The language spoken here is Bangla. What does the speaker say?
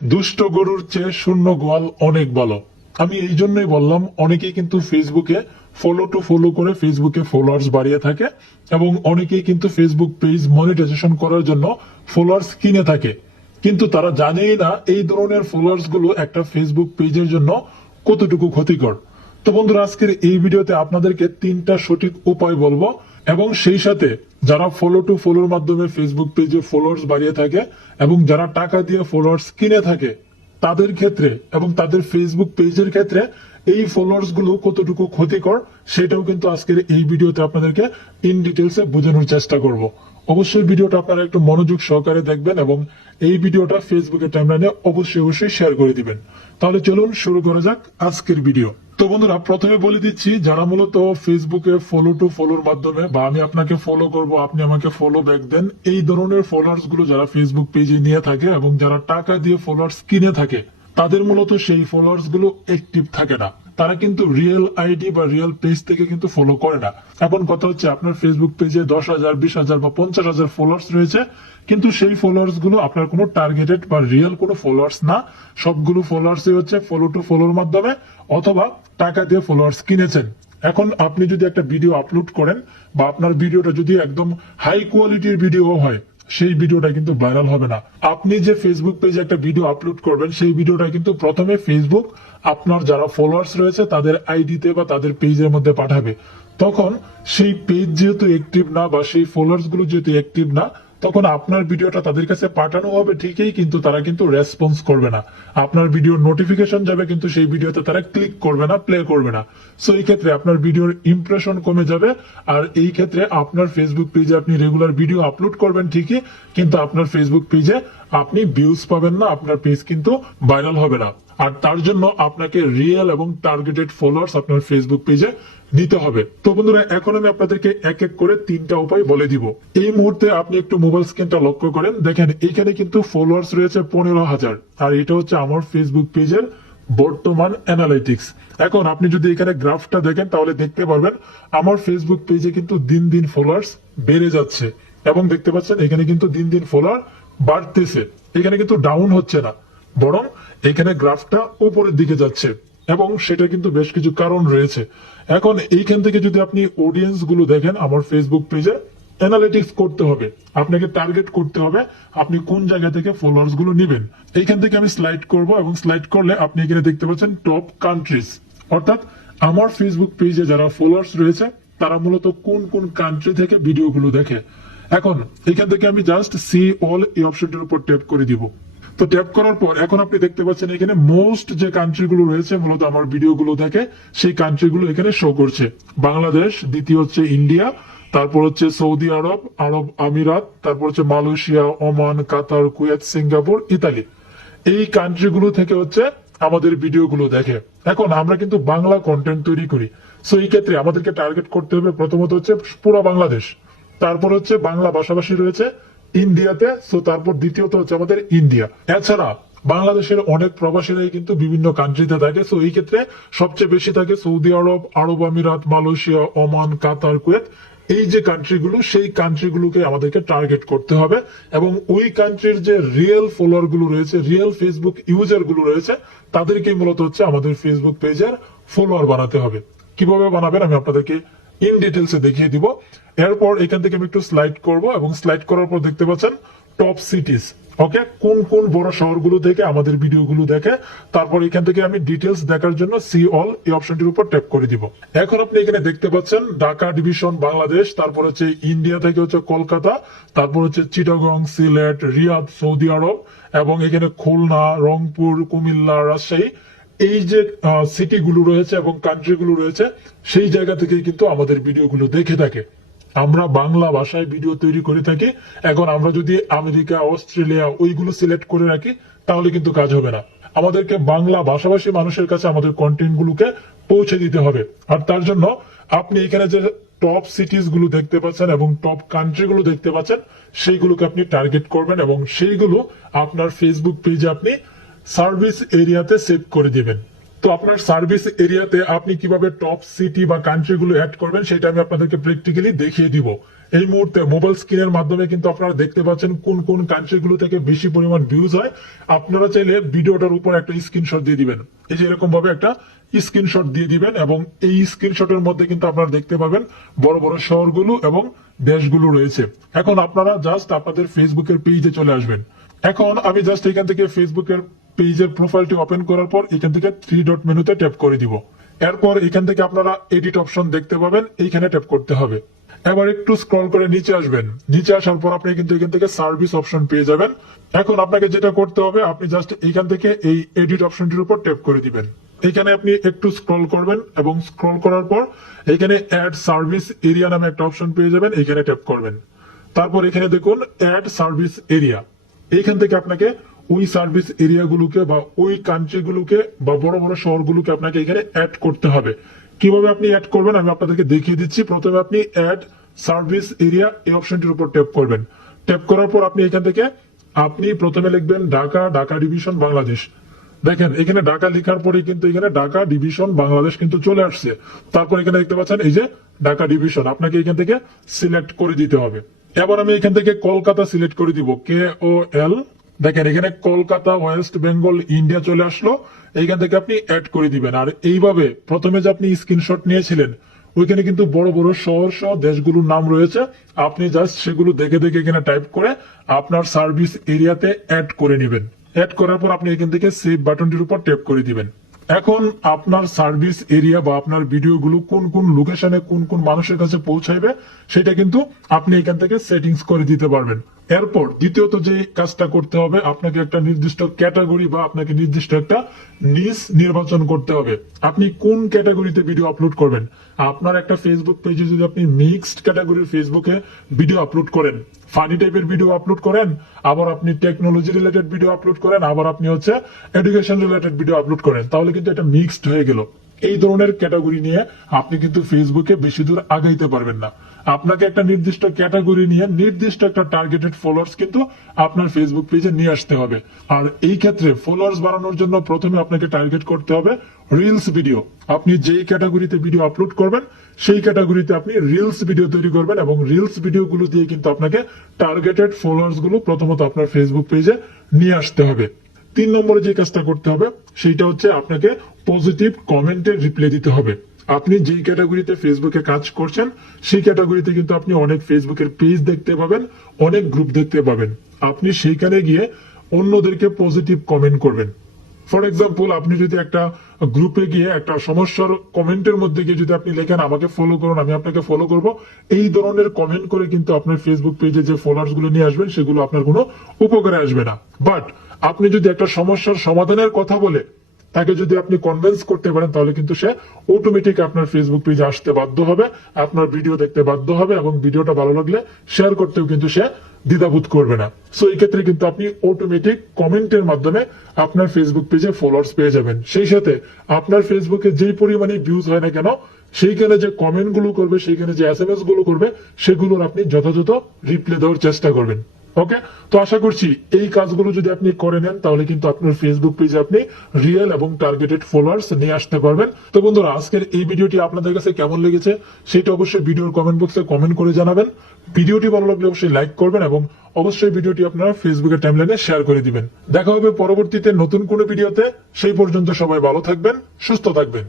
দুষ্ট গরুর চেয়ে শূন্য গোয়াল অনেক ভালো। আমি এই জন্যই বললাম, অনেকেই কিন্তু ফেসবুকে ফলো করে ফেসবুকে ফলোয়ার্স বাড়িয়ে থাকে এবং অনেকেই কিন্তু ফেসবুক পেজ মনিটাইজেশন করার জন্য ফলোয়ার্স কিনে থাকে, কিন্তু তারা জানেই না এই ধরনের ফলোয়ার্স গুলো একটা ফেসবুক পেজের জন্য কতটুকু ক্ষতিকর। তো বন্ধুরা, আজকের এই ভিডিওতে আপনাদেরকে 3টা সঠিক উপায় বলবো এবং সেই সাথে যারা ফলোর মাধ্যমে ফেসবুক পেজে ফলোয়ার্স বাড়িয়ে থাকে এবং যারা টাকা দিয়ে ফলোয়ার্স কিনে থাকে তাদের ক্ষেত্রে এবং তাদের ফেসবুক পেজের ক্ষেত্রে এই ফলোয়ার্স গুলো কতটুকু ক্ষতিকর সেটাও কিন্তু আজকের এই ভিডিওতে আপনাদেরকে ইন ডিটেলসে বোঝানোর চেষ্টা করব। অবশ্যই ভিডিওটা আপনারা একটু মনোযোগ সহকারে দেখবেন এবং এই ভিডিওটা ফেসবুকের টাইমলাইনে অবশ্যই শেয়ার করে দিবেন। তাহলে চলুন শুরু করা যাক আজকের ভিডিও। তো বন্ধুরা, প্রথমে বলে দিচ্ছি, যারা মূলত ফেসবুকে ফলোর মাধ্যমে বা আমি আপনাকে ফলো করব আপনি আমাকে ফলো ব্যাক দেন, এই ধরনের ফলোয়ার্স গুলো যারা ফেসবুক পেজে নিয়ে থাকে এবং যারা টাকা দিয়ে ফলোয়ার্স কিনে থাকে তাদের মূলত সেই ফলোয়ার্স গুলো অ্যাক্টিভ থাকে না। তারা কিন্তু রিয়েল আইডি বা রিয়েল পেজ থেকে কিন্তু ফলো করে না। এখন কথা হচ্ছে, আপনার ফেসবুক পেজে 10,000, 20,000 বা 50,000 ফলোয়ার্স রয়েছে, কিন্তু সেই ফলোয়ার্স গুলো আপনার কোনো টার্গেটেড বা রিয়েল কোনো ফলোয়ার্স না। সবগুলো ফলোয়ার্সই হচ্ছে ফলোর মাধ্যমে অথবা টাকা দিয়ে ফলোয়ার্স কিনেছেন। এখন আপনি যদি একটা ভিডিও আপলোড করেন বা আপনার ভিডিওটা যদি একদম হাই কোয়ালিটির ভিডিও হয়, সেই ভিডিওটা কিন্তু ভাইরাল হবে না। আপনি যে ফেসবুক পেজে একটা ভিডিও আপলোড করবেন সেই ভিডিওটা কিন্তু প্রথমে ফেসবুক আপনার যারা ফলোয়ার্স রয়েছে তাদের আইডিতে বা তাদের পেজের মধ্যে পাঠাবে। তখন সেই পেজ যেহেতু অ্যাক্টিভ না বা সেই ফলোয়ার্স গুলো যেহেতু অ্যাক্টিভ না, তখন আপনার ভিডিওটা তাদের কাছে পাঠানো হবে ঠিকই, কিন্তু তারা কিন্তু রেসপন্স করবে না। আপনার ভিডিওর নোটিফিকেশন যাবে কিন্তু সেই ভিডিওতে তারা ক্লিক করবে না, প্লে করবে না। সো এই ক্ষেত্রে আপনার ভিডিওর ইমপ্রেশন কমে যাবে। আর এই ক্ষেত্রে আপনার ফেসবুক পেজে আপনি রেগুলার ভিডিও আপলোড করবেন ঠিকই, কিন্তু আপনার ফেসবুক পেজে আপনি ভিউজ পাবেন না, আপনার পেজ কিন্তু ভাইরাল হবে না। আর তার জন্য আপনাকে রিয়েল এবং টার্গেটেড ফলোয়ার্স আপনার ফেসবুক পেজে নিতে হবে। তো বন্ধুরা, এখন আমি আপনাদেরকে এক এক করে 3টা উপায় বলে দিব। এই মুহূর্তে আপনি একটু মোবাইল স্ক্রিনটা লক্ষ্য করেন, দেখেন এইখানে কিন্তু ফলোয়ার্স রয়েছে 15,000, আর এটা হচ্ছে আমার ফেসবুক পেজের বর্তমান অ্যানালাইটিক্স। এখন আপনি যদি এখানে গ্রাফটা দেখেন তাহলে দেখতে পারবেন আমার ফেসবুক পেজে কিন্তু দিন দিন ফলোয়ার্স বেড়ে যাচ্ছে এবং দেখতে পাচ্ছেন এখানে কিন্তু দিন দিন ফলোয়ার বাড়তেছে। এখানে কিন্তু ডাউন হচ্ছে না, বরং এখানে গ্রাফটা উপরের দিকে যাচ্ছে এবং সেটা কিন্তু বেশ কিছু কারণ রয়েছে। এখন এইখান থেকে যদি আপনি অডিয়েন্স গুলো দেখেন, আমার ফেসবুক পেজে অ্যানালিটিক্স করতে হবে, আপনাকে টার্গেট করতে হবে আপনি কোন জায়গা থেকে ফলোয়ার্স গুলো নেবেন। এইখান থেকে আমি স্লাইড করব এবং স্লাইড করলে আপনি এখানে দেখতে পাচ্ছেন টপ কান্ট্রিজ, অর্থাৎ আমার ফেসবুক পেজে যারা ফলোয়ার্স রয়েছে তারা মূলত কোন কোন কান্ট্রি থেকে ভিডিওগুলো দেখে। এখন এখান থেকে আমি জাস্ট সি অল এই অপশনটির উপর ট্যাপ করে দিব। তো ট্যাপ করার পর এখন আপনি দেখতে পাচ্ছেন এখানে মোস্ট যে কান্ট্রি গুলো রয়েছে মূলত আমার ভিডিও গুলো দেখে, সেই কান্ট্রি গুলো এখানে শো করছে। বাংলাদেশ, দ্বিতীয় হচ্ছে ইন্ডিয়া, তারপর হচ্ছে সৌদি আরব, আরব আমিরাত, তারপর হচ্ছে মালয়েশিয়া, ওমান, কাতার, কুয়েত, সিঙ্গাপুর, ইতালি। এই কান্ট্রি গুলো থেকে হচ্ছে আমাদের ভিডিও গুলো দেখে। এখন আমরা কিন্তু বাংলা কন্টেন্ট তৈরি করি, সো এই ক্ষেত্রে আমাদেরকে টার্গেট করতে হবে প্রথমত হচ্ছে পুরো বাংলাদেশ, তারপর হচ্ছে বাংলা ভাষাভাষী রয়েছে ইন্ডিয়াতে, সো তারপর দ্বিতীয়ত হচ্ছে আমাদের ইন্ডিয়া। এছাড়া বাংলাদেশের অনেক প্রবাসীরাই কিন্তু বিভিন্ন কান্ট্রিতে থাকে, সো এই ক্ষেত্রে সবচেয়ে বেশি থাকে সৌদি আরব, আরব আমিরাত, মালয়েশিয়া, ওমান, কাতার, কুয়েত। এই যে কান্ট্রিগুলো, সেই কান্ট্রিগুলোকে আমাদেরকে টার্গেট করতে হবে এবং ওই কান্ট্রির যে রিয়েল ফলোয়ার গুলো রয়েছে, রিয়েল ফেসবুক ইউজার গুলো রয়েছে, তাদেরকে মূলত হচ্ছে আমাদের ফেসবুক পেজের ফলোয়ার বানাতে হবে। কিভাবে বানাবেন আমি আপনাদেরকে ইন ডিটেলসে দেখিয়ে দিব। এরপর এখান থেকে আমি একটু স্লাইড করব এবং স্লাইড করার পর দেখতে পাচ্ছেন টপ সিটিজ, ওকে, কোন কোন বড় শহরগুলো থেকে আমাদের ভিডিওগুলো দেখে। তারপর এখান থেকে আমি ডিটেলস দেখার জন্য সি অল এই অপশনটির উপর ট্যাপ করে দিব। এখন আপনি এখানে দেখতে পাচ্ছেন ঢাকা ডিভিশন বাংলাদেশ, তারপর হচ্ছে ইন্ডিয়া থেকে হচ্ছে কলকাতা, তারপর হচ্ছে চিটাগং, সিলেট, রিয়াদ, সৌদি আরব, এবং এখানে খুলনা, রংপুর, কুমিল্লা, রাজশাহী, এই যে সিটি গুলো রয়েছে এবং কান্ট্রি গুলো রয়েছে, সেই জায়গা থেকে কিন্তু আমাদের ভিডিওগুলো দেখে থাকে। আমরা বাংলা ভাষায় ভিডিও তৈরি করে থাকি। এখন আমরা যদি আমেরিকা, অস্ট্রেলিয়া ওইগুলো সিলেক্ট করে রাখি তাহলে কিন্তু কাজ হবে না। আমাদেরকে বাংলা ভাষাভাষী মানুষের কাছে আমাদের কন্টেন্ট গুলোকে পৌঁছে দিতে হবে। আর তার জন্য আপনি এখানে যে টপ সিটিজ গুলো দেখতে পাচ্ছেন এবং টপ কান্ট্রি গুলো দেখতে পাচ্ছেন, সেইগুলোকে আপনি টার্গেট করবেন এবং সেইগুলো আপনার ফেসবুক পেজে আপনি সার্ভিস এরিয়াতে সেভ করে দিবেন। তো আপনার সার্ভিস এরিয়াতে আপনি কিভাবে টপ সিটি বা কান্ট্রি গুলো অ্যাড করবেন সেটা আমি আপনাদেরকে প্র্যাকটিক্যালি দেখিয়ে দিব। এই মুহূর্তে মোবাইল স্ক্রিনের মাধ্যমে কিন্তু আপনারা দেখতে পাচ্ছেন কোন কোন কান্ট্রি গুলো থেকে বেশি পরিমাণ ভিউজ হয়। আপনারা চাইলে ভিডিওটার উপর একটা স্ক্রিনশট দিয়ে দিবেন, এই যে এরকম ভাবে একটা স্ক্রিনশট দিয়ে দিবেন, এবং এই স্ক্রিনশটের মধ্যে কিন্তু আপনারা দেখতে পাবেন বড় বড় শহরগুলো এবং দেশগুলো রয়েছে। এখন আপনারা জাস্ট আপনাদের ফেসবুকের পেজে চলে আসবেন। এখন আমি জাস্ট এখান থেকে ফেসবুকের পেজের প্রোফাইলটি ওপেন করার পর এখান থেকে থ্রি ডট মেনুতে ট্যাপ করে দিব। এরপর এখান থেকে আপনারা এডিট অপশন দেখতে পাবেন, এইখানে ট্যাপ করতে হবে। এবার একটু স্ক্রল করে নিচে আসবেন, নিচে আসার পর আপনি কিন্তু এখান থেকে সার্ভিস অপশন পেয়ে যাবেন। এখন আপনাকে যেটা করতে হবে, আপনি জাস্ট এখান থেকে এই এডিট অপশনটির উপর ট্যাপ করে দিবেন। এখানে আপনি একটু স্ক্রল করবেন এবং স্ক্রল করার পর এখানে অ্যাড সার্ভিস এরিয়া নামে একটা অপশন পেয়ে যাবেন, এখানে ট্যাপ করবেন। তারপর এখানে দেখুন অ্যাড সার্ভিস এরিয়া, এইখান থেকে আপনাকে ওই সার্ভিস এরিয়াগুলোকে বা ওই কান্ট্রিগুলোকে বা বড় বড় শহরগুলোকে আপনাকে এখানে অ্যাড করতে হবে। কিভাবে আপনি অ্যাড করবেন আমি আপনাদেরকে দেখিয়ে দিচ্ছি। প্রথমে আপনি অ্যাড সার্ভিস এরিয়া এই অপশনটির উপর ট্যাপ করবেন। ট্যাপ করার পর আপনি এখান থেকে আপনি প্রথমে লিখবেন ঢাকা, ঢাকা ডিভিশন বাংলাদেশ। দেখেন এখানে ঢাকা লেখার পরে কিন্তু এখানে ঢাকা ডিভিশন বাংলাদেশ কিন্তু চলে আসছে। তারপর এখানে দেখতে পাচ্ছেন এই যে ঢাকা ডিভিশন, আপনাকে এখান থেকে সিলেক্ট করে দিতে হবে। এবার আমি এখান থেকে কলকাতা সিলেক্ট করে দিব, KOL। দেখেন এখানে কলকাতা, ওয়েস্ট বেঙ্গল, ইন্ডিয়া চলে আসলো। এইখান থেকে আপনি অ্যাড করে দিবেন। আর এইভাবে প্রথমে যে আপনি স্ক্রিনশট নিয়েছিলেন ওইখানে কিন্তু বড় বড় শহর সহ দেশগুলোর নাম রয়েছে, আপনি জাস্ট সেগুলো দেখে দেখে এখানে টাইপ করে আপনার সার্ভিস এরিয়াতে অ্যাড করে নেবেন। অ্যাড করার পর আপনি এখান থেকে সেভ বাটনটির উপর ট্যাপ করে দিবেন। এখন আপনার সার্ভিস এরিয়া বা আপনার ভিডিওগুলো কোন কোন লোকেশনে কোন কোন মানুষের কাছে পৌঁছাইবে সেটা কিন্তু আপনি এখান থেকে সেটিংস করে দিতে পারবেন। এরপর দ্বিতীয়ত যে কাজটা করতে হবে, আপনাকে একটা নির্দিষ্ট ক্যাটাগরি বা আপনাকে নির্দিষ্ট একটা নিশ নির্বাচন করতে হবে। আপনি কোন ক্যাটাগরিতে ভিডিও আপলোড করবেন। আপনার একটা ফেসবুক পেজে যদি আপনি মিক্সড ক্যাটাগরির ফেসবুকে ভিডিও আপলোড করেন, ফানি টাইপের ভিডিও আপলোড করেন, আবার আপনি টেকনোলজি রিলেটেড ভিডিও আপলোড করেন, আবার আপনি হচ্ছে এডুকেশন রিলেটেড ভিডিও আপলোড করেন, তাহলে কিন্তু এটা মিক্সড হয়ে গেল। এই ধরনের ক্যাটাগরি নিয়ে আপনি কিন্তু ফেসবুকে বেশি দূর আগাইতে পারবেন না। আপনাকে একটা নির্দিষ্ট ক্যাটাগরি নিয়ে নির্দিষ্ট একটা টার্গেটেড ফলোয়ার্স কিন্তু আপনার ফেসবুক পেজে নিয়ে আসতে হবে। আর এই ক্ষেত্রে ফলোয়ার্স বাড়ানোর জন্য প্রথমে আপনাকে টার্গেট করতে হবে রিলস ভিডিও। আপনি যেই ক্যাটাগরিতে ভিডিও আপলোড করবেন সেই ক্যাটাগরিতে আপনি রিলস ভিডিও তৈরি করবেন, এবং রিলস ভিডিওগুলো দিয়ে কিন্তু আপনাকে টার্গেটেড ফলোয়ার্স গুলো প্রথমত আপনার ফেসবুক পেজে নিয়ে আসতে হবে। 3 নম্বরে যে কাজটা করতে হবে সেইটা হচ্ছে আপনাকে পজিটিভ কমেন্টের রিপ্লাই দিতে হবে। আপনি যেই ক্যাটাগরিতে ফেসবুকে কাজ করছেন সেই ক্যাটাগরিতে কিন্তু আপনি অনেক ফেসবুকের পেজ দেখতে পাবেন, অনেক গ্রুপ দেখতে পাবেন। আপনি সেইখানে গিয়ে অন্যদেরকে পজিটিভ কমেন্ট করবেন। ফর এক্সাম্পল, আপনি যদি একটা গ্রুপে গিয়ে একটা সমস্যার কমেন্টের মধ্যে গিয়ে যদি আপনি লেখেন আমাকে ফলো করুন, আমি আপনাকে ফলো করব, এই ধরনের কমেন্ট করে কিন্তু আপনার ফেসবুক পেজে যে ফলোয়ার্স গুলো নিয়ে আসবেন সেগুলো আপনার কোনো উপকারে আসবে না। বাট আপনি যদি একটা সমস্যার সমাধানের কথা বলে তাকে যদি আপনি কনভিন্স করতে পারেন তাহলে কিন্তু সে অটোমেটিক আপনার ফেসবুক পেজে আসতে বাধ্য হবে, আপনার ভিডিও দেখতে বাধ্য হবে, এবং ভিডিওটা ভালো লাগলে শেয়ার করতেও কিন্তু সে দ্বিধাবোধ করবে না। সো এই ক্ষেত্রে কিন্তু আপনি অটোমেটিক কমেন্টের মাধ্যমে আপনার ফেসবুক পেজে ফলোয়ার্স পেয়ে যাবেন। সেই সাথে আপনার ফেসবুকে যেই পরিমাণে ভিউজ হয় না কেন সেইখানে যে কমেন্ট গুলো করবে, সেইখানে যে SMS গুলো করবে সেগুলোর আপনি যথাযথ রিপ্লাই দেওয়ার চেষ্টা করবেন। ওকে, তো আশা করছি এই কাজগুলো যদি আপনি করে নেন তাহলে কিন্তু আপনার ফেসবুক পেজে আপনি রিয়েল এবং টার্গেটেড ফলোয়ার্স নিয়ে আসতে পারবেন। তো বন্ধুরা, আজকের এই ভিডিওটি আপনাদের কাছে কেমন লেগেছে সেটা অবশ্যই ভিডিওর কমেন্ট বক্সে কমেন্ট করে জানাবেন। ভিডিওটি ভালো লাগলে অবশ্যই লাইক করবেন এবং অবশ্যই ভিডিওটি আপনারা ফেসবুকের টাইমলাইনে শেয়ার করে দিবেন। দেখা হবে পরবর্তীতে নতুন কোনো ভিডিওতে। সেই পর্যন্ত সবাই ভালো থাকবেন, সুস্থ থাকবেন।